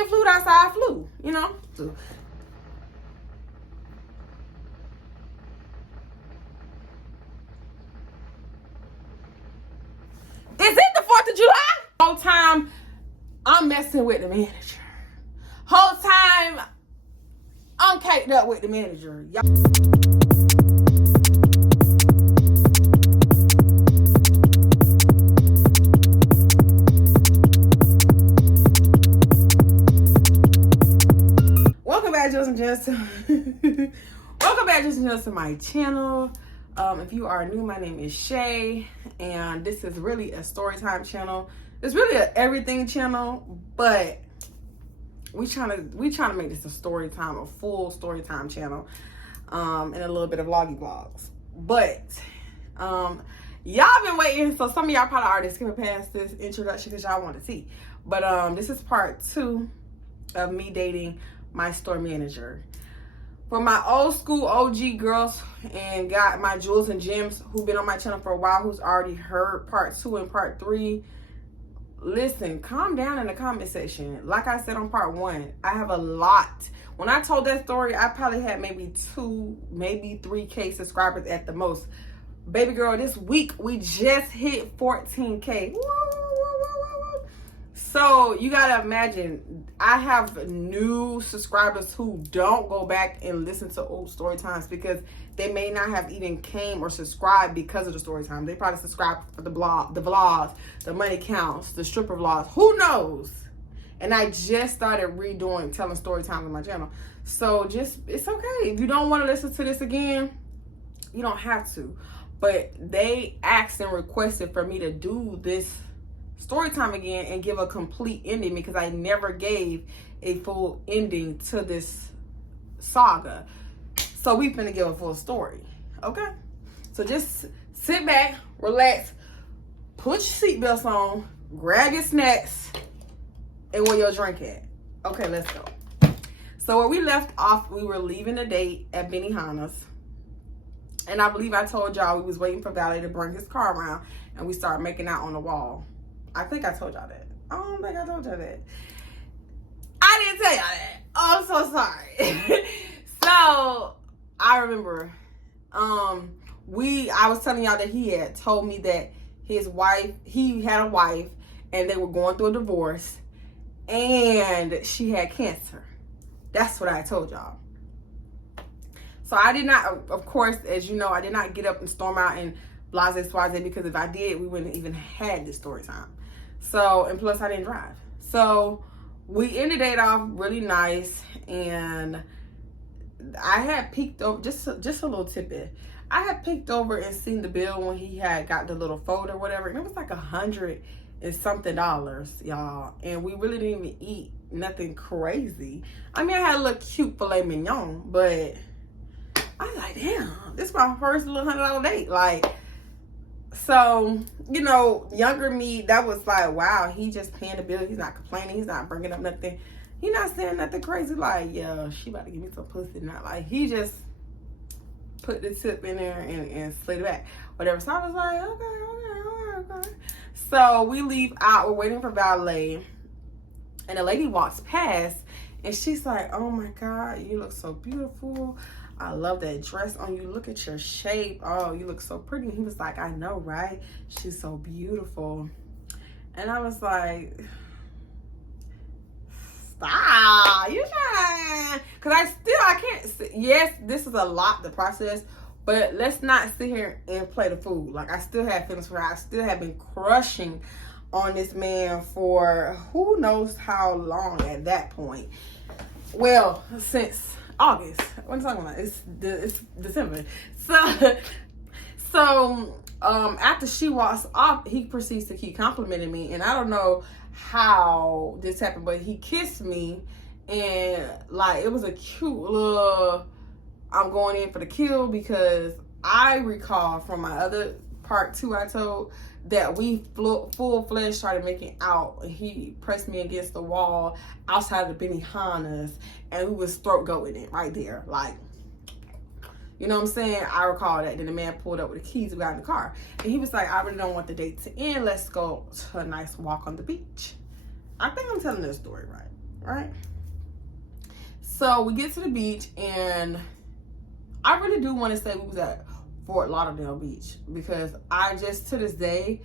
be a flute outside flu, you know? So, is it the 4th of July? Whole time I'm messing with the manager. Whole time I'm caked up with the manager. Y'all. Welcome back, Jems and Jems. Welcome back, Jems and Jems, to my channel. If you are new, my name is Shaye, and this is really a storytime channel. It's really an everything channel, but we trying to make this a storytime, a full storytime channel, and a little bit of vloggy vlogs. But y'all been waiting, so some of y'all probably already skipping past this introduction because y'all want to see. But this is part 2 of me dating my store manager. For my old school OG girls and got my jewels and gems who've been on my channel for a while, who's already heard part 2 and part 3, listen, calm down in the comment section. Like I said on part 1, I have a lot. When I told that story, I probably had maybe 2, maybe 3K subscribers at the most. Baby girl, this week we just hit 14K. Woo, woo, woo, woo. So you gotta imagine, I have new subscribers who don't go back and listen to old story times because they may not have even came or subscribed because of the story time. They probably subscribed for the vlogs, the money counts, the stripper vlogs, who knows? And I just started redoing telling story times on my channel. So it's okay. If you don't want to listen to this again, you don't have to. But they asked and requested for me to do this story time again and give a complete ending because I never gave a full ending to this saga. So we finna give a full story, okay? So just sit back, relax, put your seatbelts on, grab your snacks, and where your drink at. Okay, let's go. So where we left off, we were leaving the date at Benihana's. And I believe I told y'all we was waiting for Valet to bring his car around and we started making out on the wall. I think I told y'all that. I don't think I told y'all that. I didn't tell y'all that. Oh, I'm so sorry. So, I remember, I was telling y'all that he had told me that he had a wife and they were going through a divorce and she had cancer. That's what I told y'all. So I did not, of course, as you know, I did not get up and storm out and blase swaze because if I did, we wouldn't even had this story time. So, and plus I didn't drive. So we ended it off really nice, and I had peeked over, just a little tidbit. I had peeked over and seen the bill when he had got the little folder or whatever, and it was like $100 and something, y'all. And we really didn't even eat nothing crazy. I mean, I had a little cute filet mignon, but I was like, damn, this is my first little $100 date. Like, so, you know, younger me, that was like, wow, he just paying the bill. He's not complaining. He's not bringing up nothing. He's not saying nothing crazy like, yeah, she about to give me some pussy. Not like, he just put the tip in there and slid it back. Whatever. So I was like, okay. So we leave out. We're waiting for Valet. And a lady walks past and she's like, oh my God, you look so beautiful. I love that dress on you. Look at your shape. Oh, you look so pretty. And he was like, I know, right? She's so beautiful. And I was like, stop. You trying? Because I can't. Yes, this is a lot to process. But let's not sit here and play the fool. Like, I still have feelings for her. I still have been crushing on this man for who knows how long at that point. Well, since August. What am I talking about? It's December. So after she walks off, he proceeds to keep complimenting me, and I don't know how this happened, but he kissed me, and like it was a cute little I'm going in for the kill, because I recall from my other part 2 I told that we full-fledged started making out, and he pressed me against the wall outside of the Benihana's, and we was throat going it right there, like, you know what I'm saying? I recall that. Then the man pulled up with the keys, we got in the car, and he was like, I really don't want the date to end, let's go to a nice walk on the beach. I think I'm telling this story right. right? So we get to the beach, and I really do want to say we was at Fort Lauderdale Beach, because I just, to this day,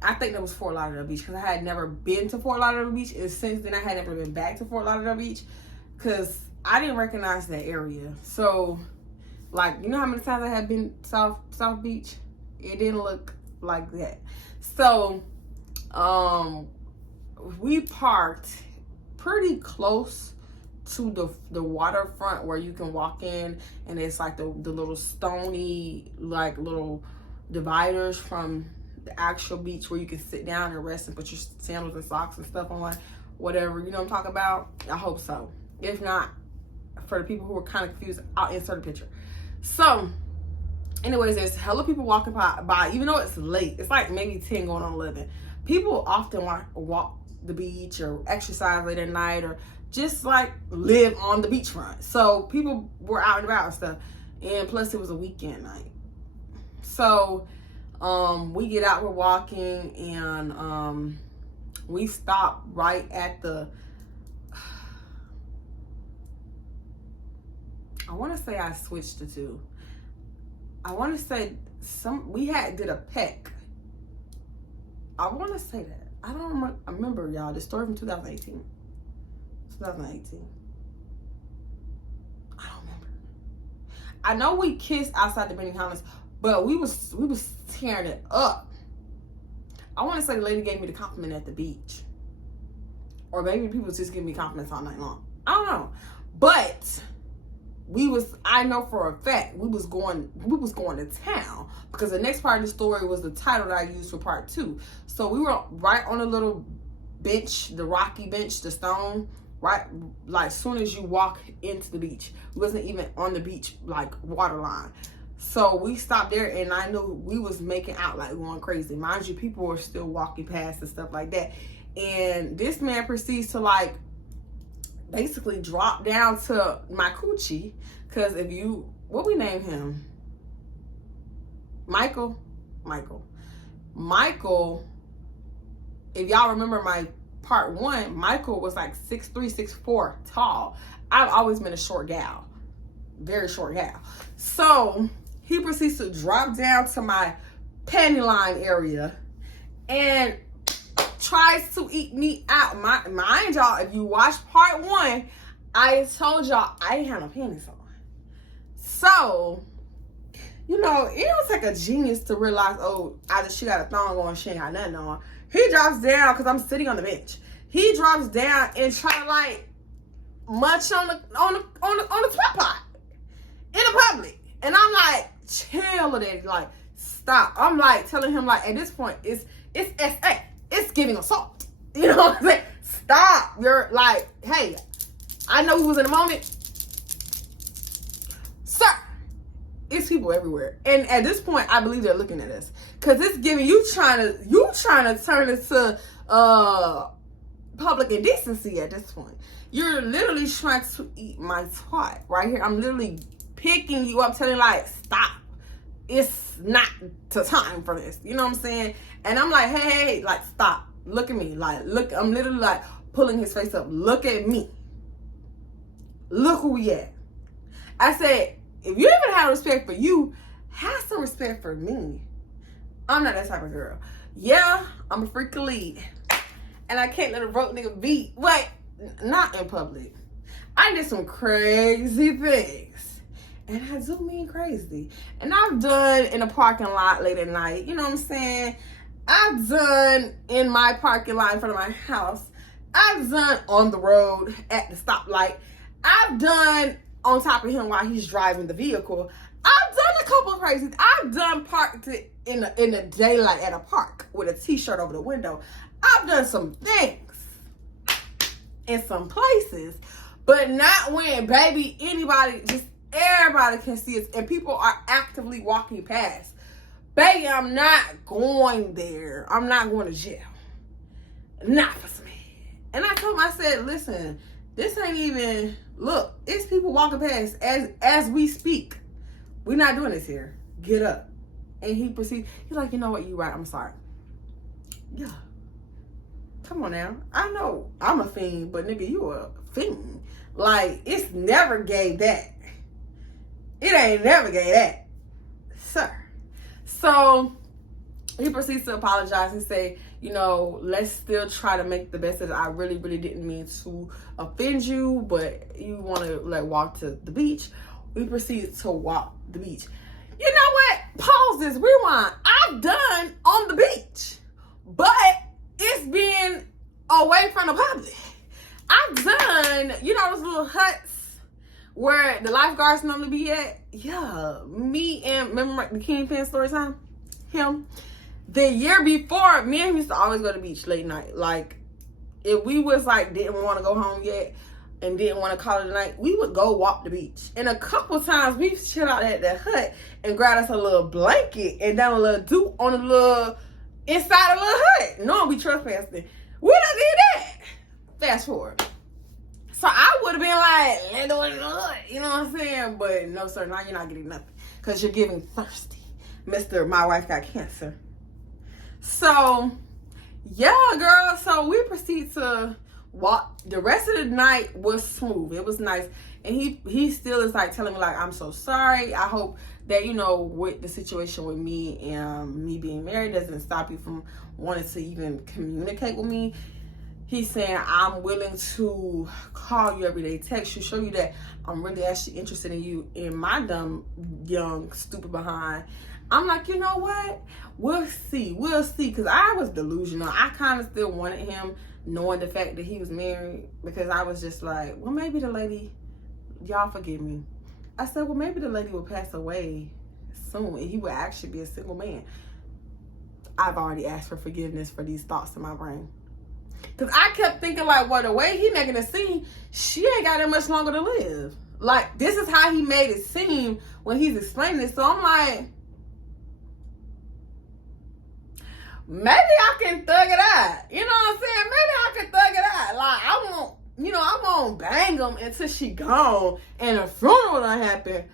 I think that was Fort Lauderdale Beach, because I had never been to Fort Lauderdale Beach, and since then I had never been back to Fort Lauderdale Beach, because I didn't recognize that area. So, like, you know how many times I had been South Beach? It didn't look like that. So, we parked pretty close to the waterfront where you can walk in, and it's like the little stony, like, little dividers from the actual beach where you can sit down and rest and put your sandals and socks and stuff on, whatever. You know what I'm talking about? I hope so. If not, for the people who are kind of confused, I'll insert a picture. So, anyways, there's hella people walking by, even though it's late. It's like maybe 10 going on 11. People often walk the beach or exercise late at night, or just like live on the beachfront. So people were out and about and stuff. And plus it was a weekend night. So we get out, we're walking, and we stop right at the, I want to say I switched the two. I want to say we did a peck. I want to say that. I don't remember, y'all. The story from 2018. 2018. I don't remember. I know we kissed outside the Benihana's, but we was tearing it up. I want to say the lady gave me the compliment at the beach, or maybe people just give me compliments all night long. I don't know, but I know for a fact we was going to town, because the next part of the story was the title that I used for part 2. So we were right on a little bench, the rocky bench, the stone, right, like soon as you walk into the beach. We wasn't even on the beach, like water line. So we stopped there, and I knew we was making out like going crazy. Mind you, people were still walking past and stuff like that. And this man proceeds to like basically drop down to my coochie, because what we name him? Michael, if y'all remember my part 1, Michael was like 6'3", 6'4", tall. I've always been a short gal, very short gal. So he proceeds to drop down to my panty line area and tries to eat me out. Mind y'all, if you watch part 1, I told y'all I didn't have no panties on. So, you know, it don't take a genius to realize, oh, either she got a thong on, she ain't got nothing on. He drops down, because I'm sitting on the bench. He drops down and try to like munch on the top pot in the public. And I'm like, chill with it, like, stop. I'm like telling him, like, at this point, it's SA. It's giving assault. You know what I'm saying? Stop. You're like, hey, I know we was in a moment. Sir, it's people everywhere. And at this point, I believe they're looking at us. Because it's giving, you trying to turn it to public indecency at this point. You're literally trying to eat my twat right here. I'm literally picking you up, telling you, like, stop. It's not the time for this. You know what I'm saying? And I'm like, hey, like, stop. Look at me. Like, look, I'm literally like pulling his face up. Look at me. Look who we at. I said, if you even have respect for you, have some respect for me. I'm not that type of girl. Yeah, I'm a freaking lead. And I can't let a broke nigga beat. Wait, not in public. I did some crazy things. And I do mean crazy. And I've done in a parking lot late at night. You know what I'm saying? I've done in my parking lot in front of my house. I've done on the road at the stoplight. I've done on top of him while he's driving the vehicle. I've done a couple of crazy. I've done parked in the daylight at a park with a t-shirt over the window. I've done some things in some places, but not when, baby, everybody can see us and people are actively walking past. Baby, I'm not going there. I'm not going to jail. Not for some head. And I told him, I said, listen, this ain't even, look, it's people walking past as we speak. We're not doing this here. Get up. And he proceeds, he's like, you know what, you're right, I'm sorry. Yeah. come on now. I know I'm a fiend, but nigga, you a fiend. Like, it's never gave that. It ain't never gave that, sir. So he proceeds to apologize and say, you know, let's still try to make the best of it. I really, really didn't mean to offend you, but you want to like walk to the beach. We proceed to walk the beach. You know what? Pause this, rewind. I've done on the beach, but it's been away from the public. I've done, you know, those little huts where the lifeguards normally be at. Yeah, me and, remember the Kingpin Storytime? Him. The year before, me and him used to always go to the beach late night. Like, if we was like, didn't want to go home yet and didn't want to call it a night, we would go walk the beach. And a couple times we chill out at that hut and grab us a little blanket and done a little dupe on the little, inside the little hut. No, we trespassing. We done did that. Fast forward. So I would have been like, let's do it in the hut. You know what I'm saying? But no, sir, now you're not getting nothing. Because you're getting thirsty. Mr. My wife got cancer. So, yeah, girl. So we proceed to walk. The rest of the night was smooth. It was nice. And he still is like telling me like, I'm so sorry. I hope that, you know, with the situation with me and me being married doesn't stop you from wanting to even communicate with me. He's saying, I'm willing to call you every day, text you, show you that I'm really actually interested in you. In my dumb, young, stupid behind, I'm like, you know what? We'll see. We'll see. Because I was delusional. I kind of still wanted him, knowing the fact that he was married. Because I was just like, well, maybe the lady, y'all forgive me. I said, well, maybe the lady will pass away soon. And he will actually be a single man. I've already asked for forgiveness for these thoughts in my brain. Because I kept thinking like, well, the way he making it seem, she ain't got that much longer to live. Like, this is how he made it seem when he's explaining it. So I'm like, maybe I can thug it out. You know what I'm saying? Maybe I can thug it out. Like, I won't, you know, I won't bang him until she gone and a funeral done happen.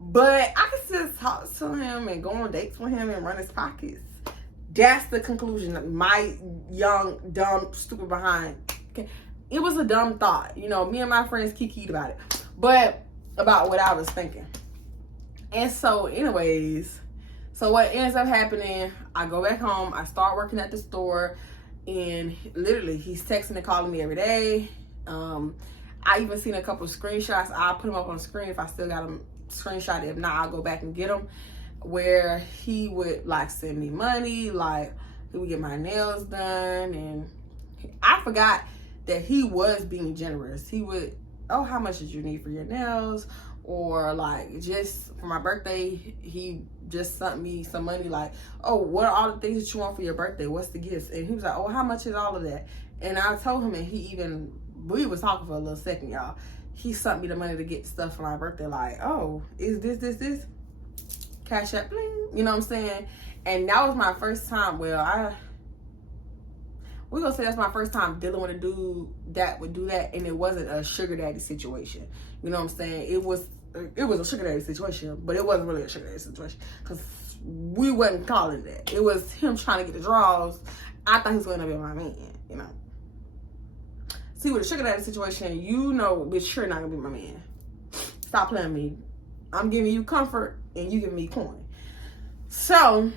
But I can just talk to him and go on dates with him and run his pockets. That's the conclusion of my young, dumb, stupid behind. Okay. It was a dumb thought. You know, me and my friends kikied about it. But about what I was thinking. And so, anyways, so what ends up happening, I go back home. I start working at the store. And literally, he's texting and calling me every day. I even seen a couple of screenshots. I'll put them up on the screen if I still got them screenshot. If not, I'll go back and get them. Where he would like send me money, like he would get my nails done, and I forgot that he was being generous. He would, oh, how much did you need for your nails? Or like just for my birthday, he just sent me some money like, oh, what are all the things that you want for your birthday? What's the gifts? And he was like, oh, how much is all of that? And I told him, and we was talking for a little second, y'all. He sent me the money to get stuff for my birthday, like, oh, is this? Cash App, bling, you know what I'm saying? And that was my first time. Well, we're gonna say that's my first time dealing with a dude that would do that, and it wasn't a sugar daddy situation. You know what I'm saying? It was a sugar daddy situation, but it wasn't really a sugar daddy situation because we wasn't calling it that. It was him trying to get the draws. I thought he was gonna be my man, you know. See, with a sugar daddy situation, you know, bitch, you're not gonna be my man. Stop playing me. I'm giving you comfort and you give me coin. So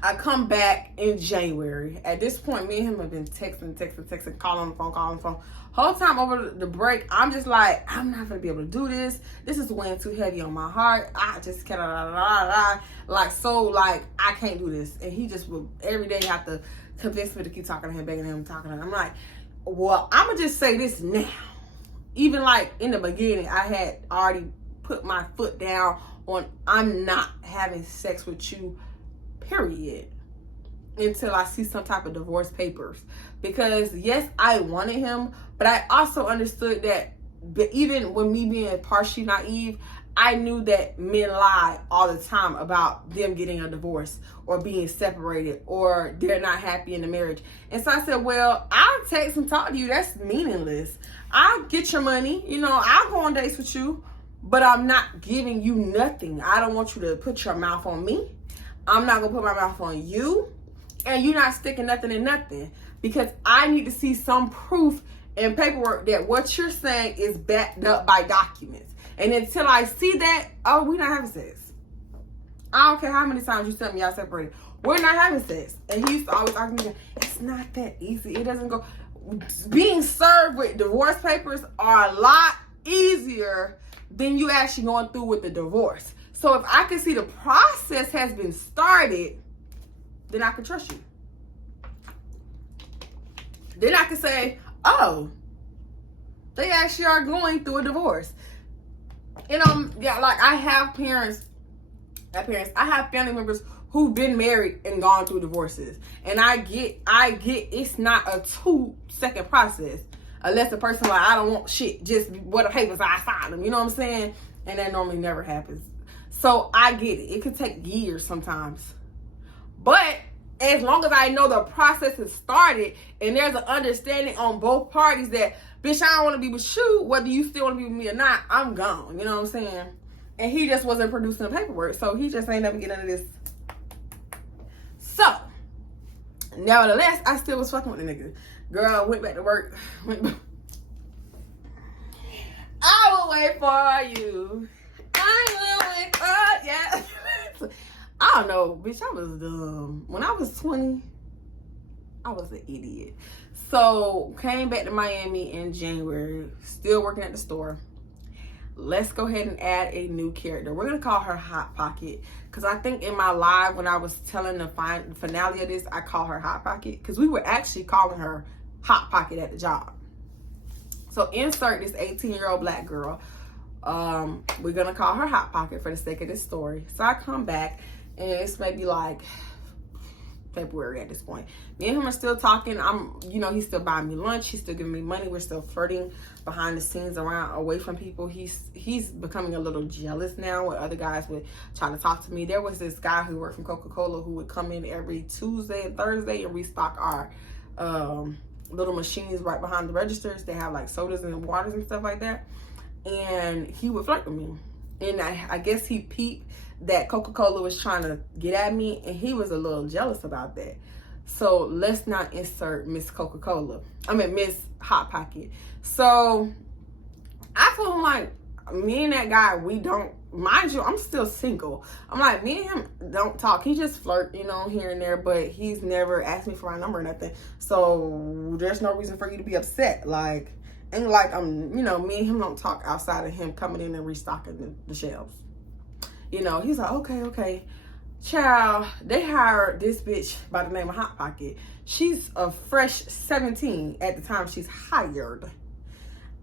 I come back in January. At this point, me and him have been texting, calling on the phone. Whole time over the break, I'm just like, I'm not gonna be able to do this. This is weighing too heavy on my heart. I just can't, like, so, like, I can't do this. And he just will every day have to convince me to keep talking to him, begging him, talking to him. I'm like, well, I'm gonna just say this now. Even like in the beginning, I had already put my foot down on I'm not having sex with you, period, until I see some type of divorce papers. Because yes, I wanted him, but I also understood that even when me being partially naive, I knew that men lie all the time about them getting a divorce or being separated or they're not happy in the marriage. And so I said, well, I'll text and talk to you. That's meaningless. I'll get your money. You know, I'll go on dates with you, but I'm not giving you nothing. I don't want you to put your mouth on me. I'm not going to put my mouth on you. And you're not sticking nothing in nothing. because I need to see some proof and paperwork that what you're saying is backed up by documents. And until I see that, oh, we're not having sex. I don't care how many times you tell me y'all separated. We're not having sex. And he used to always argue with me, it's not that easy. It doesn't go. Being served with divorce papers are a lot easier than you actually going through with the divorce. So if I can see the process has been started, then I can trust you. Then I can say, oh, they actually are going through a divorce. Yeah, like I have I have family members who've been married and gone through divorces. And I get it's not a 2-second process. Unless the person like, I don't want shit, just what the papers, I sign them. You know what I'm saying? And that normally never happens. So I get it. It could take years sometimes. But as long as I know the process has started and there's an understanding on both parties that, bitch, I don't want to be with you, whether you still want to be with me or not, I'm gone. You know what I'm saying? And he just wasn't producing the paperwork. So he just ain't never get into this. So, nevertheless, I still was fucking with the nigga. Girl, went back to work. I will wait for you. I will wait for you. I don't know, bitch, I was dumb. When I was 20, I was an idiot. So, came back to Miami in January, still working at the store. Let's go ahead and add a new character. We're going to call her Hot Pocket. Because I think in my live, when I was telling the finale of this, I call her Hot Pocket. Because we were actually calling her Hot Pocket at the job. So, insert this 18-year-old black girl. We're going to call her Hot Pocket for the sake of this story. So, I come back. And it's maybe like February at this point. Me and him are still talking. He's still buying me lunch. He's still giving me money. We're still flirting behind the scenes away from people. He's becoming a little jealous now where other guys would try to talk to me. There was this guy who worked from Coca-Cola who would come in every Tuesday and Thursday and restock our little machines right behind the registers. They have like sodas and waters and stuff like that. And he would flirt with me. And I guess he peeped that Coca-Cola was trying to get at me, and he was a little jealous about that. So let's not insert Miss Miss Hot Pocket. So I told him, like, me and that guy, we don't, mind you, I'm still single. I'm like, me and him don't talk. He just flirt, here and there, but he's never asked me for my number or nothing. So there's no reason for you to be upset. Like, and like, me and him don't talk outside of him coming in and restocking the shelves. He's like, okay. Child, they hired this bitch by the name of Hot Pocket. She's a fresh 17 at the time she's hired.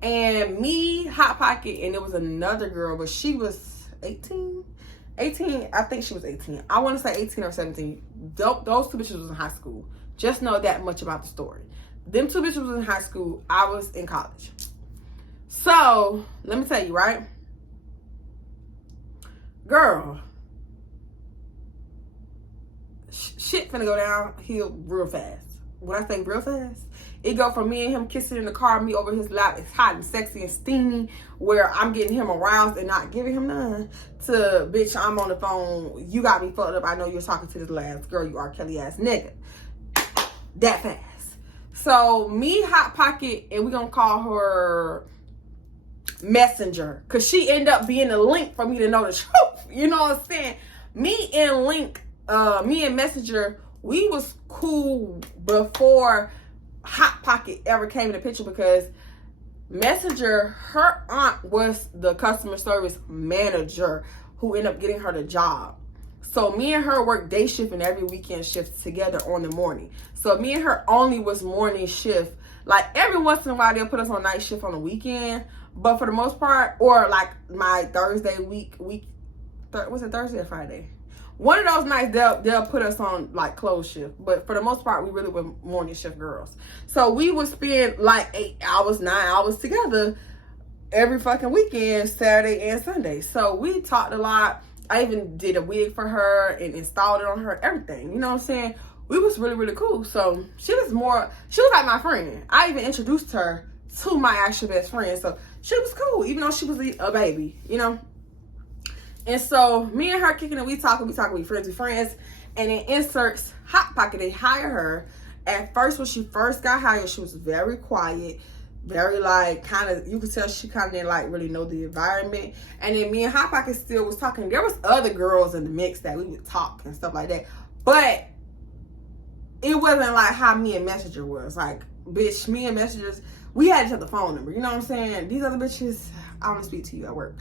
And me, Hot Pocket, and there was another girl, but she was 18, I think she was 18. I want to say 18 or 17. Those two bitches was in high school. Just know that much about the story. Them two bitches was in high school. I was in college. So, let me tell you, right? Girl, shit finna go downhill real fast. When I say real fast, it go from me and him kissing in the car, me over his lap, it's hot and sexy and steamy, where I'm getting him aroused and not giving him none, to, bitch, I'm on the phone, you got me fucked up, I know you're talking to this last girl, you R. Kelly ass nigga. That fast. So, me, Hot Pocket, and we gonna call her Messenger, because she ended up being a link for me to know the truth. You know what I'm saying? Me and Messenger, we was cool before Hot Pocket ever came in the picture, because Messenger, her aunt was the customer service manager who ended up getting her the job. So me and her worked day shift and every weekend shift together on the morning. So me and her only was morning shift. Like every once in a while they'll put us on night shift on the weekend, but for the most part, or like my Thursday was it Thursday or Friday? One of those nights they'll put us on like closed shift, but for the most part we really were morning shift girls. So we would spend like 8 hours, 9 hours together every fucking weekend, Saturday and Sunday. So we talked a lot. I even did a wig for her and installed it on her, everything. You know what I'm saying? We was really, really cool. So she was like my friend. I even introduced her to my actual best friend. So she was cool, even though she was a baby, And so me and her kicking it, we talking, we friends, And then inserts Hot Pocket. They hire her At first, when she first got hired, she was very quiet, very like kind of, you could tell she kind of didn't like really know the environment. And then me and Hot Pocket still was talking. There was other girls in the mix that we would talk and stuff like that, but it wasn't like how me and Messenger was. Like, bitch, me and Messengers, we had each other's phone number. You know what I'm saying? These other bitches, I want to speak to you at work.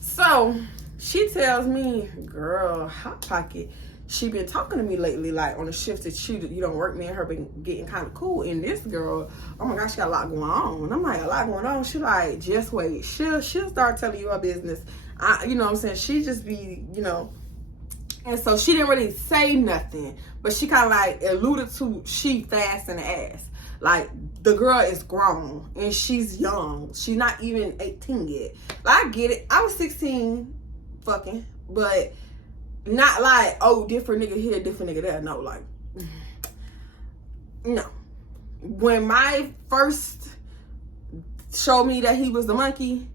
So she tells me, girl, Hot Pocket, she been talking to me lately, like on the shifts that you don't work. Me and her been getting kind of cool. And this girl, oh my gosh, she got a lot going on. And I'm like, a lot going on? She like, just wait. She'll start telling you her business. You know what I'm saying? She just be, you know. And so she didn't really say nothing, but she kind of like alluded to she fast in the ass. Like, the girl is grown and she's young. She's not even 18 yet. Like, I get it. I was 16 fucking, but not like, oh, different nigga here, different nigga there. No, like, no. When my first showed me that he was the monkey,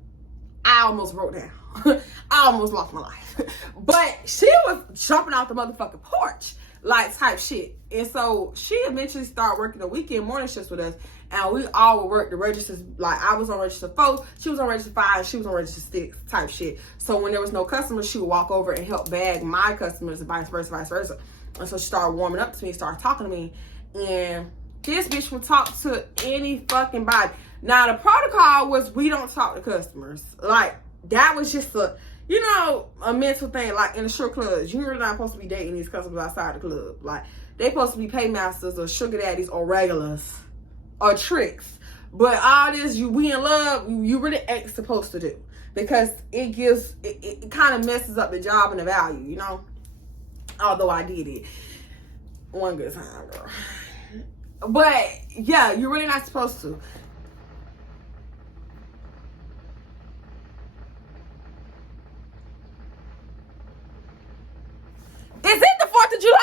I almost broke down. I almost lost my life. But she was jumping out the motherfucking porch, like, type shit. And so she eventually started working the weekend morning shifts with us. And we all would work the registers. Like, I was on register 4, she was on register 5, she was on register 6, type shit. So when there was no customers, she would walk over and help bag my customers and vice versa. And so she started warming up to me, started talking to me. And this bitch would talk to any fucking body. Now, the protocol was we don't talk to customers. Like, that was just a, you know, a mental thing. Like, in the strip clubs, you're not supposed to be dating these customers outside the club. Like, they supposed to be paymasters or sugar daddies or regulars or tricks. But all this, we in love, you really ain't supposed to do. Because it gives, it kind of messes up the job and the value, you know? Although I did it one good time, girl. But, yeah, you're really not supposed to. Is it the 4th of July?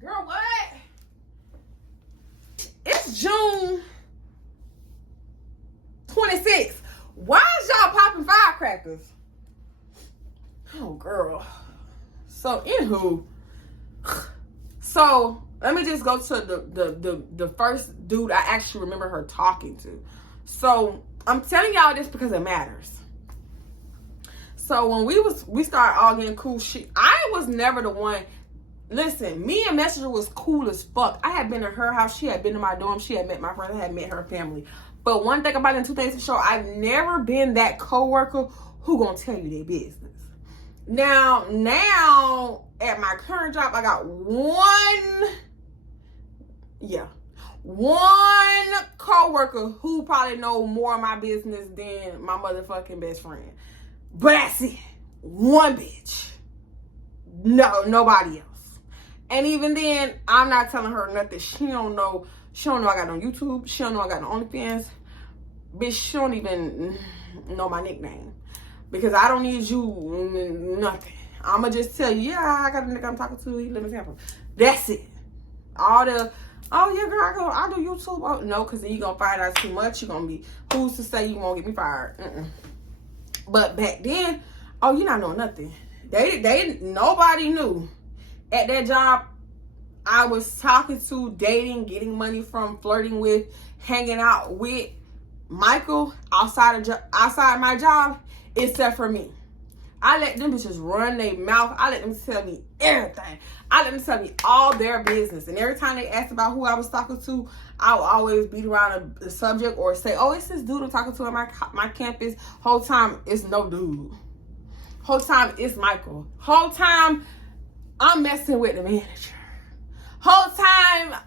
Girl, what? It's June 26th. Why is y'all popping firecrackers? Oh, girl. So, anywho. So, let me just go to the first dude I actually remember her talking to. So, I'm telling y'all this because it matters. So, when we started all getting cool, I was never the one. Listen, me and Messenger was cool as fuck. I had been to her house. She had been to my dorm. She had met my friends. I had met her family. But one thing about it, and two things to show, I've never been that coworker who gonna tell you their business. Now, at my current job, I got one coworker who probably know more of my business than my motherfucking best friend. But that's it. One bitch. No, nobody else. And even then, I'm not telling her nothing. She don't know I got on YouTube. She don't know I got on OnlyFans. Bitch, she don't even know my nickname. Because I don't need you nothing. I'ma just tell you, yeah, I got a nigga I'm talking to. He live in Tampa. That's it. All the, oh yeah, girl, I do YouTube. Oh, no, because then you gonna find out too much. You gonna be, who's to say you won't get me fired? But back then, oh, you not know nothing. Nobody knew. At that job, I was talking to, dating, getting money from, flirting with, hanging out with Michael outside my job, except for me. I let them bitches run their mouth. I let them tell me everything. I let them tell me all their business. And every time they asked about who I was talking to, I would always beat around the subject or say, oh, it's this dude I'm talking to at my campus. Whole time, it's no dude. Whole time, it's Michael. Whole time, I'm messing with the manager. Whole time,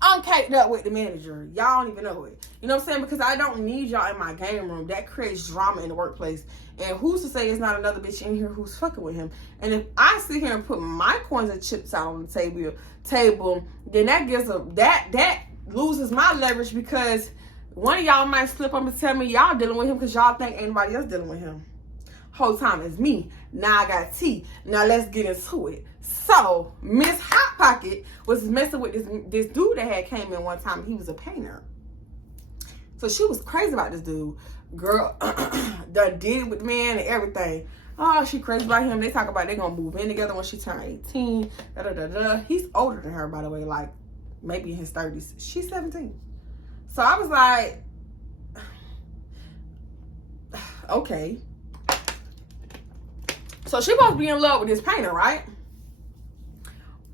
I'm caked up with the manager. Y'all don't even know it. You know what I'm saying? Because I don't need y'all in my game room. That creates drama in the workplace. And who's to say it's not another bitch in here who's fucking with him? And if I sit here and put my coins and chips out on the table, then that loses my leverage, because one of y'all might slip up and tell me y'all dealing with him because y'all think ain't nobody else dealing with him. Whole time it's me. Now I got tea. Now let's get into it. So Miss Hot Pocket was messing with this dude that had came in one time. He was a painter. So she was crazy about this dude. girl done did it with the man and everything. Oh, she crazy about him. They talk about they gonna move in together when she turn 18. Da, da, da, da. He's older than her, by the way, like maybe in his 30s. She's 17. So I was like, okay. So she supposed to be in love with this painter, right?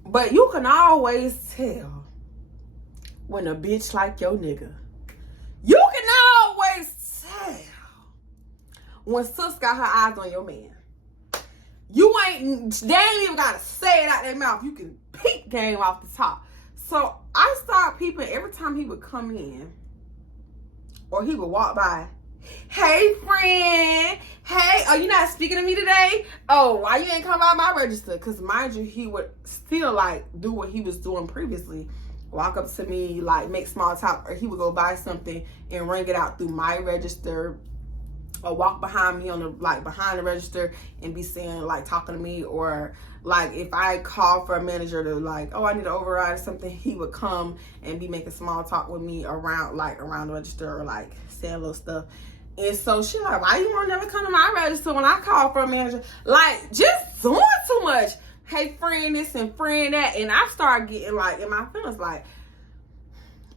But you can always tell when a bitch like your nigga. You can always tell when sis got her eyes on your man. They ain't even gotta say it out their mouth. You can peep game off the top. So I started peeping every time he would come in or he would walk by. Hey, friend. Hey, are you not speaking to me today? Oh, why you ain't come by my register? Because mind you, he would still like do what he was doing previously. Walk up to me, like make small talk, or he would go buy something and ring it out through my register, or walk behind me on the behind the register and be saying like talking to me, or like if I call for a manager to like, oh, I need to override or something, he would come and be making small talk with me around the register, or like saying little stuff. And so she like, why you won't never come to my register when I call for a manager? Like, just doing too much. Hey, friend this and friend that. And I started getting like in my feelings like,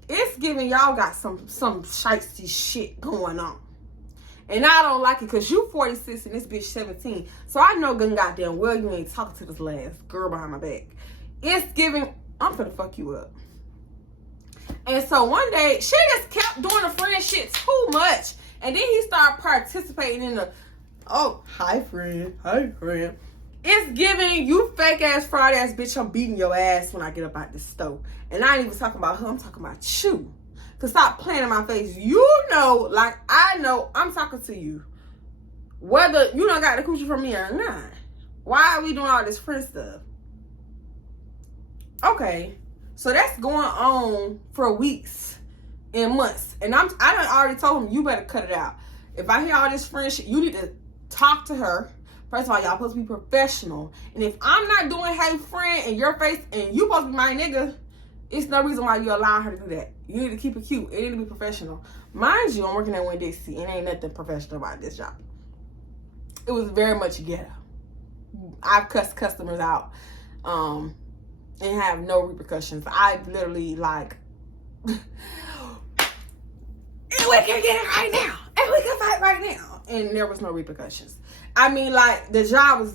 it's giving y'all got some shiesty shit going on. And I don't like it because you 46 and this bitch 17. So I know good and goddamn well you ain't talking to this last girl behind my back. It's giving, I'm finna fuck you up. And so one day, she just kept doing the friend shit too much. And then he started participating in the, oh, hi friend. It's giving you fake ass fraud ass bitch, I'm beating your ass when I get up out this stove. And I ain't even talking about her, I'm talking about you. To stop playing in my face. You know, like I know, I'm talking to you. Whether you don't got the coochie from me or not. Why are we doing all this friend stuff? Okay, so that's going on for weeks and months. And I done already told him, you better cut it out. If I hear all this friend shit, you need to talk to her. First of all, y'all supposed to be professional. And if I'm not doing hey friend in your face and you supposed to be my nigga, it's no reason why you allow her to do that. You need to keep it cute. It need to be professional. Mind you, I'm working at Winn-Dixie and ain't nothing professional about this job. It was very much ghetto. I've cussed customers out and have no repercussions. I literally like, and we can get it right now. And we can fight right now. And there was no repercussions. I mean, like, the job was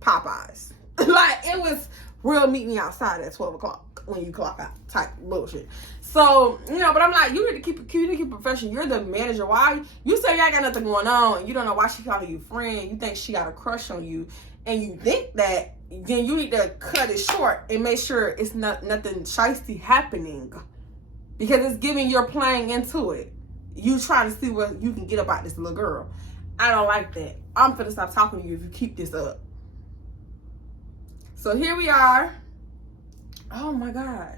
Popeyes. Like, it was real meet me outside at 12 o'clock when you clock out type bullshit. So, you know, but I'm like, you need to keep it cute, you need to keep it professional. You're the manager. Why? You say you ain't got nothing going on and you don't know why she calling you friend. You think she got a crush on you and you think that, then you need to cut it short and make sure it's not nothing shiesty happening. Because it's giving you're playing into it. You trying to see what you can get about this little girl. I don't like that. I'm finna stop talking to you if you keep this up. So here we are. Oh my God.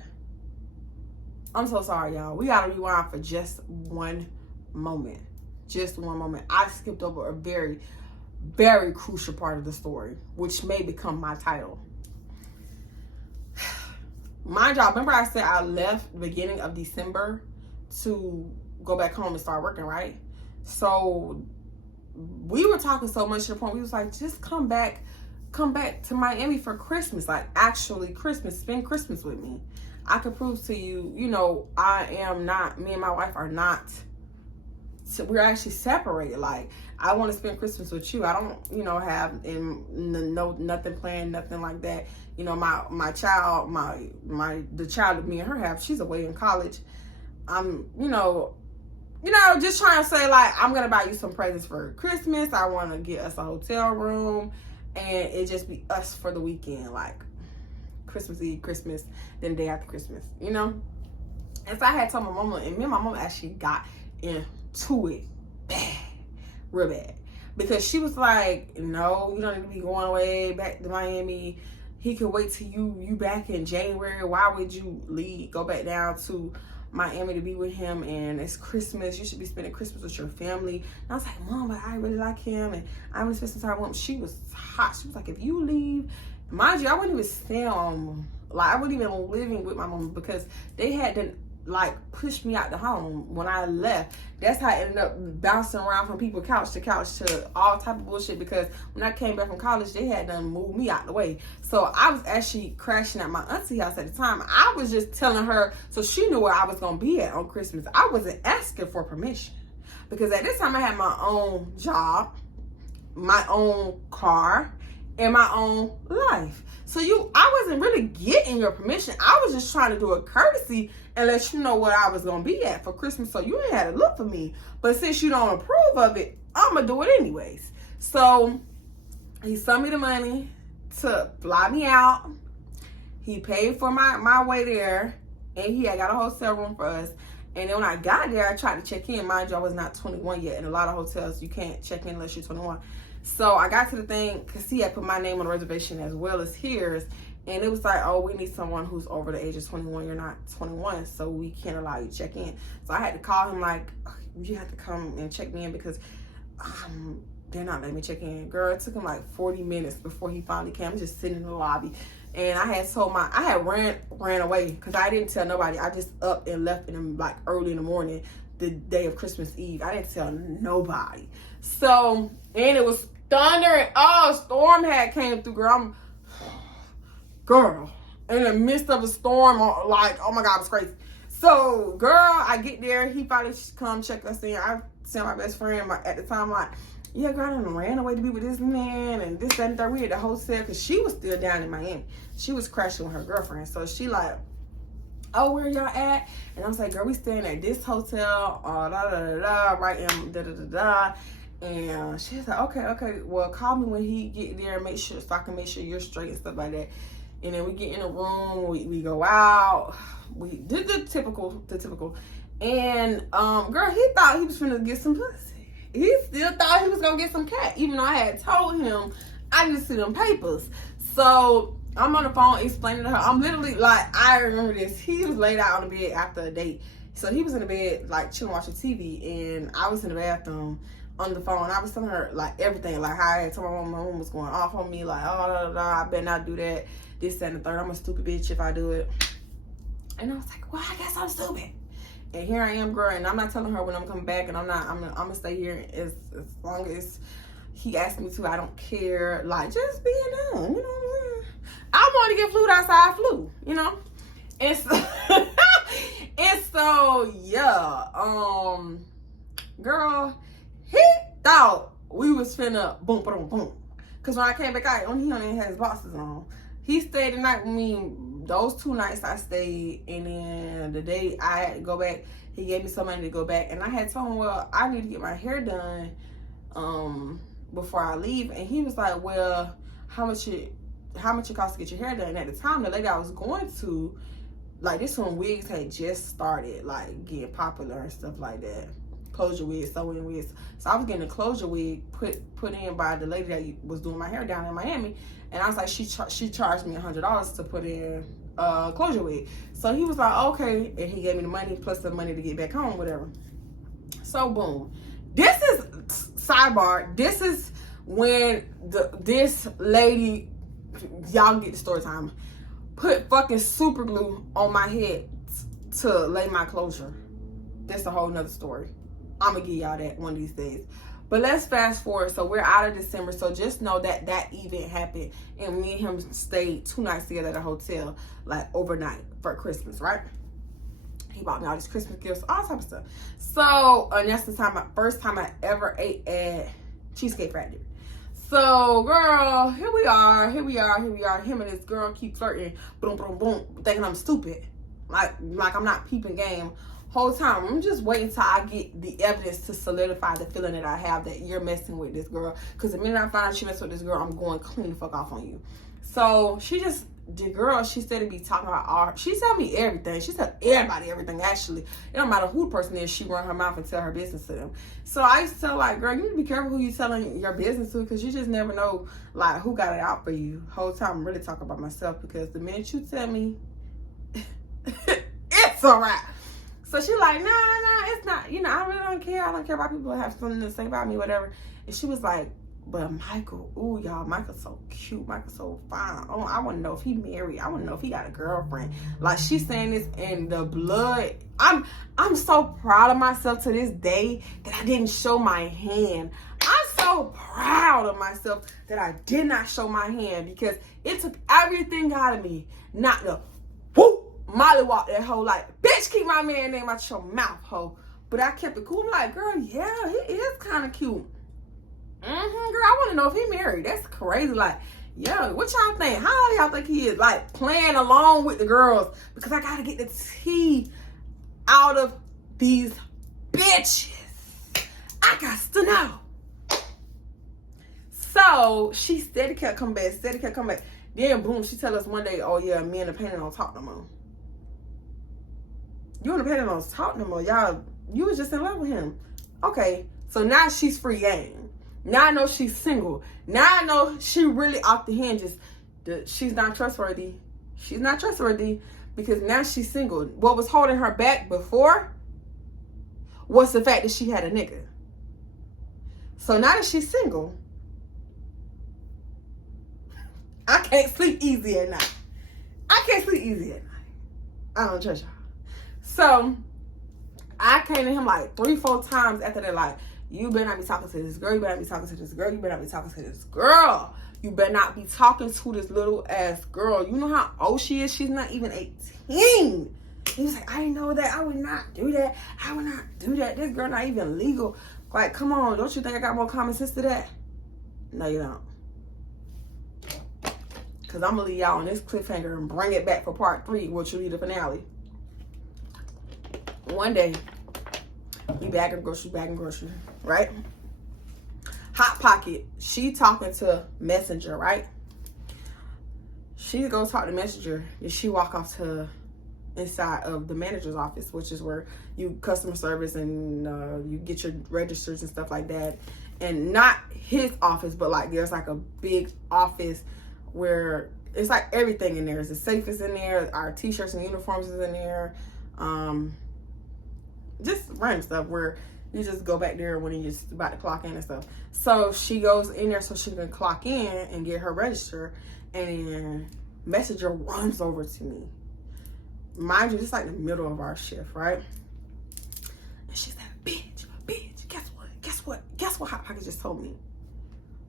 I'm so sorry, y'all. We gotta rewind for just one moment. Just one moment. I skipped over a very, very crucial part of the story, which may become my title. Mind y'all, remember I said I left the beginning of December to go back home and start working, right? So we were talking so much to the point we was like, just come back to Miami for Christmas, like actually Christmas, spend Christmas with me. I could prove to you, you know, me and my wife are not, we're actually separated. Like, I want to spend Christmas with you. I don't, you know, have nothing planned, nothing like that. You know, my child, the child that me and her have, she's away in college. I'm, you know, just trying to say, like, I'm going to buy you some presents for Christmas. I want to get us a hotel room and it just be us for the weekend, like Christmas Eve, Christmas, then the day after Christmas, you know? And so I had told my mama, and me and my mama actually got into it bad, real bad. Because she was like, no, you don't need to be going away back to Miami. He could wait till you back in January. Why would you go back down to Miami to be with him, and it's Christmas. You should be spending Christmas with your family. And I was like, Mom, but I really like him, and I want to spend some time with him. She was hot. She was like, if you leave, mind you, I wouldn't even stay on, like, I wasn't even living with my mom because they had like pushed me out the home when I left. That's how I ended up bouncing around from people couch to all type of bullshit, because when I came back from college, they had done moved me out the way. So I was actually crashing at my auntie house at the time. I was just telling her so she knew where I was gonna be at on Christmas. I wasn't asking for permission, because at this time I had my own job, my own car, and my own life. So I wasn't really getting your permission. I was just trying to do a courtesy and let you know where I was gonna be at for Christmas, so you ain't had to look for me. But since you don't approve of it, I'm gonna do it anyways. So he sent me the money to fly me out. He paid for my way there, and he had got a hotel room for us. And then when I got there, I tried to check in. Mind you, I was not 21 yet. In a lot of hotels, you can't check in unless you're 21. So I got to the thing, because he had put my name on the reservation as well as his. And it was like, oh, we need someone who's over the age of 21. You're not 21, so we can't allow you to check in. So I had to call him like, you have to come and check me in, because they're not letting me check in. Girl, it took him like 40 minutes before he finally came. I'm just sitting in the lobby. And I had ran away, because I didn't tell nobody. I just up and left in like early in the morning, the day of Christmas Eve. I didn't tell nobody. So, and it was thundering. Oh, storm had came through, girl, in the midst of a storm, like, oh my God, it was crazy. So, girl, I get there. He finally come check us in. I sent my best friend at the time, like, yeah, girl, I done ran away to be with this man and this, that, and third. We at the hotel, because she was still down in Miami. She was crashing with her girlfriend. So she like, oh, where y'all at? And I was like, girl, we staying at this hotel, right in da-da-da-da. And she was like, okay, well, call me when he get there, make sure, so I can make sure you're straight and stuff like that. And then we get in the room, we go out, we did the typical. And girl, he thought he was finna get some pussy. He still thought he was gonna get some cat, even though I had told him I didn't see them papers. So I'm on the phone explaining to her. I'm literally like, I remember this. He was laid out on the bed after a date. So he was in the bed, like chilling, watching TV, and I was in the bathroom on the phone. I was telling her like everything, like how I had told my mom was going off on me, like, oh, I better not do that, this, that, and the third. I'm a stupid bitch if I do it. And I was like, well, I guess I'm stupid. And here I am, girl, and I'm not telling her when I'm coming back, and I'm gonna stay here as long as he asked me to. I don't care, like, just being done, you know what I'm saying? I want to get flued outside, I flew, you know? And so, and so, yeah, girl, he thought we was finna boom, boom, boom. Because when I came back out, he only had his boxes on. He stayed the night with me. Those 2 nights I stayed, and then the day I had to go back, he gave me some money to go back. And I had told him, well, I need to get my hair done before I leave. And he was like, well, how much it costs to get your hair done? And at the time, the lady I was going to, like, this when wigs had just started, like, getting popular and stuff like that. Closure wigs, sewing wigs. So I was getting a closure wig put in by the lady that was doing my hair down in Miami. And I was like, she charged me $100 to put in a closure wig. So he was like, okay. And he gave me the money plus the money to get back home, whatever. So boom. This is, sidebar, this is when this lady, y'all get the story time, put fucking super glue on my head to lay my closure. That's a whole nother story. I'm gonna give y'all that one of these days. But let's fast forward. So we're out of December. So just know that that event happened, and me and him stayed 2 nights together at a hotel, like overnight for Christmas, right? He bought me all these Christmas gifts, all type of stuff. So, and that's the first time I ever ate at Cheesecake Factory. So, girl, here we are. Him and this girl keep flirting, boom, boom, boom, thinking I'm stupid. Like I'm not peeping game. Whole time, I'm just waiting till I get the evidence to solidify the feeling that I have that you're messing with this girl. Because the minute I find out she messing with this girl, I'm going clean the fuck off on you. So she said to be talking about she tell me everything. She tell everybody everything, actually. It don't matter who the person is, she run her mouth and tell her business to them. So I used to tell, like, girl, you need to be careful who you telling your business to, because you just never know, like, who got it out for you. Whole time I'm really talking about myself, because the minute you tell me, it's a wrap. So she like, nah, it's not, I really don't care. I don't care about people who have something to say about me, whatever. And she was like, But Michael, ooh, y'all, Michael's so cute. Michael's so fine. Oh, I want to know if he married. I want to know if he got a girlfriend. Like, she's saying this in the blood. I'm so proud of myself to this day that I didn't show my hand. I'm so proud of myself that I did not show my hand, because it took everything out of me not to whoop, mollywop that hoe like, bitch, keep my man name out your mouth, hoe. But I kept it cool. I'm like, girl, yeah, he is kind of cute. Girl, I want to know if he married. That's crazy. Like, yeah, what y'all think? How y'all think he is? Like, playing along with the girls, because I got to get the tea out of these bitches. I got to know. So she steady kept coming back, Then boom, she tell us one day, oh yeah, me and the painter don't talk no more. You and the painter don't talk no more. Y'all, you was just in love with him. Okay, so now she's free game. Now I know she's single. Now I know she really off the hinges. She's not trustworthy. She's not trustworthy because now she's single. What was holding her back before was the fact that she had a nigga. So now that she's single, I can't sleep easy at night. I don't trust y'all. So I came to him like 3-4 times after that, like, you better not be talking to this girl. You better not be talking to this girl. You better not be talking to this girl. You better not be talking to this little ass girl. You know how old she is? She's not even 18. He was like, I didn't know that. I would not do that. I would not do that. This girl not even legal. Like, come on. Don't you think I got more common sense to that? No, you don't. Because I'm going to leave y'all on this cliffhanger and bring it back for part 3, which will be the finale. One day, we bagging groceries, right? Hot Pocket, she talking to Messenger, right? She goes talk to Messenger, and she walk off to inside of the manager's office, which is where you customer service and you get your registers and stuff like that. And not his office, but like there's like a big office where it's like everything in there. It's the safe is in there, our t-shirts and uniforms is in there. Just random stuff where you just go back there when you're just about to clock in and stuff. So she goes in there so she can clock in and get her register, and then Messenger runs over to me. Mind you, it's like the middle of our shift, right? And she said, bitch, guess what Hot Pocket just told me?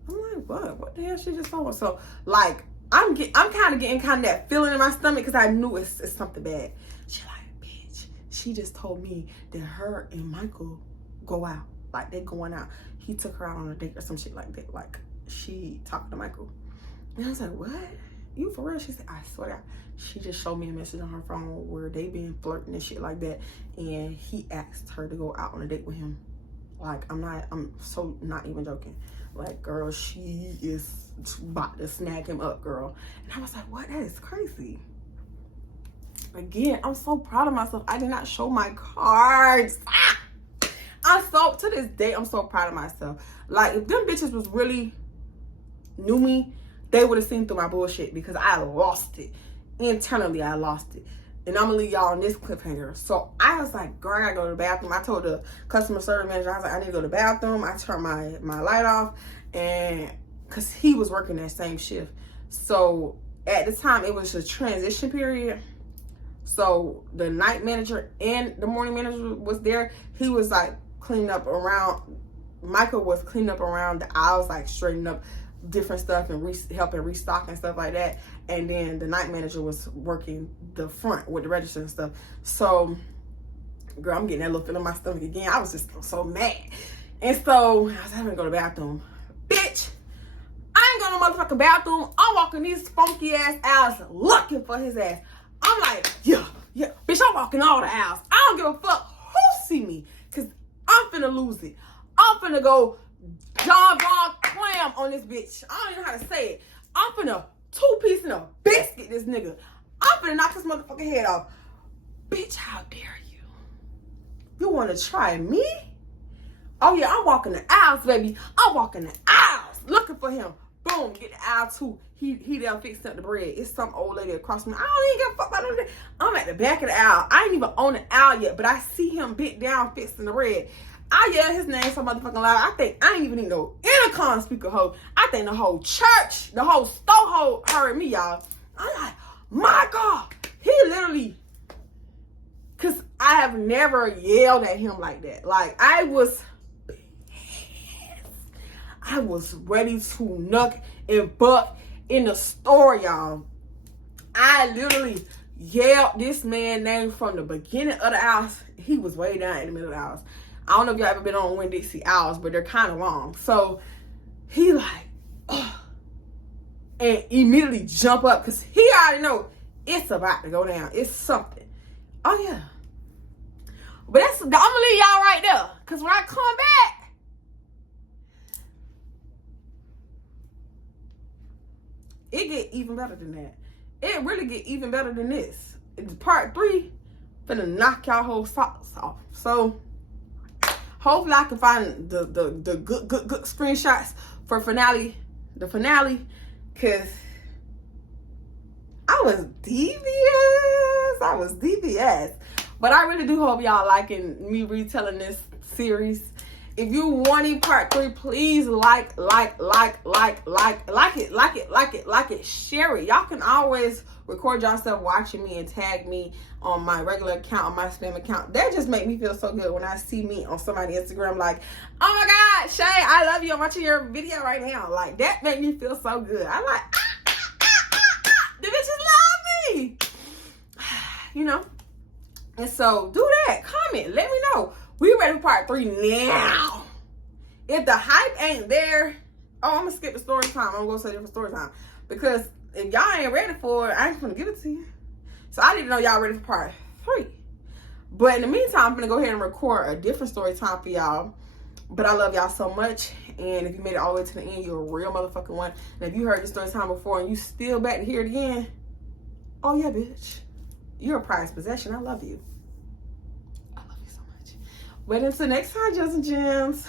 I'm like, what the hell she just told me? So like, I'm kind of getting that feeling in my stomach, because I knew it's something bad. She like, bitch, she just told me that her and Michael go out. Like, they going out. He took her out on a date or some shit like that. Like, she talked to Michael. And I was like, what? You for real? She said, I swear to God. She just showed me a message on her phone where they been flirting and shit like that. And he asked her to go out on a date with him. Like, I'm so not even joking. Like, girl, she is about to snag him up, girl. And I was like, what? That is crazy. Again, I'm so proud of myself. I did not show my cards. To this day, I'm so proud of myself. Like, if them bitches was really knew me, they would have seen through my bullshit, because I lost it. Internally, I lost it. And I'm gonna leave y'all on this cliffhanger. So I was like, girl, I gotta go to the bathroom. I told the customer service manager, I was like, I need to go to the bathroom. I turned my light off, and because he was working that same shift. So at the time, it was a transition period. So the night manager and the morning manager was there. He was like cleaning up around, Michael was cleaning up around the aisles, like straightening up different stuff and helping restock and stuff like that. And then the night manager was working the front with the register and stuff. So, girl, I'm getting that little feeling in my stomach again. I was just so mad. And so I was having to go to the bathroom. Bitch, I ain't going to motherfucking bathroom. I'm walking these funky ass aisles looking for his ass. I'm like, yeah, bitch, I'm walking all the aisles. I don't give a fuck who see me, because I'm finna lose it. I'm finna go John Bon clam on this bitch. I don't even know how to say it. I'm finna 2-piece in a biscuit this nigga. I'm finna knock his motherfucking head off. Bitch, how dare you? You wanna try me? Oh yeah, I'm walking the aisles, baby. I'm walking the aisles looking for him. Boom, get the aisle 2. He there fixing up the bread. It's some old lady across from me. I don't even give a fuck about that. I'm at the back of the aisle. I ain't even on the aisle yet, but I see him bit down fixing the bread. I yelled his name so motherfucking loud. I think I ain't even need no intercom speaker hoe. I think the whole church, the whole store heard me, y'all. I'm like, my God. He literally, because I have never yelled at him like that. Like, I was ready to nuck and buck in the store, y'all. I literally yelled this man's name from the beginning of the house. He was way down in the middle of the house. I don't know if y'all ever been on Winn-Dixie hours, but they're kind of long. So he like, ugh, and immediately jump up because he already know it's about to go down. It's something. Oh yeah. But I'm gonna leave y'all right there. Cause when I come back, it get even better than that. It really get even better than this. It's part 3, finna knock y'all whole socks off. So hopefully I can find the good screenshots for the finale, cause I was devious. But I really do hope y'all liking me retelling this series. If you wanting part 3, please like it, share it. Y'all can always record yourself watching me and tag me on my regular account, on my spam account. That just make me feel so good when I see me on somebody's Instagram like, oh my God, Shay, I love you. I'm watching your video right now. Like, that make me feel so good. I'm like, the bitches love me. You know? And so do that. Comment. Let me know. We ready for part 3 now. If the hype ain't there, I'm gonna skip the story time. I'm gonna go to a different story time. Because if y'all ain't ready for it, I ain't gonna give it to you. So I need to know y'all ready for part 3. But in the meantime, I'm gonna go ahead and record a different story time for y'all. But I love y'all so much. And if you made it all the way to the end, you're a real motherfucking one. And if you heard this story time before and you still back to hear it again, oh yeah, bitch. You're a prized possession. I love you. I love you so much. But until next time, Jems and Jems.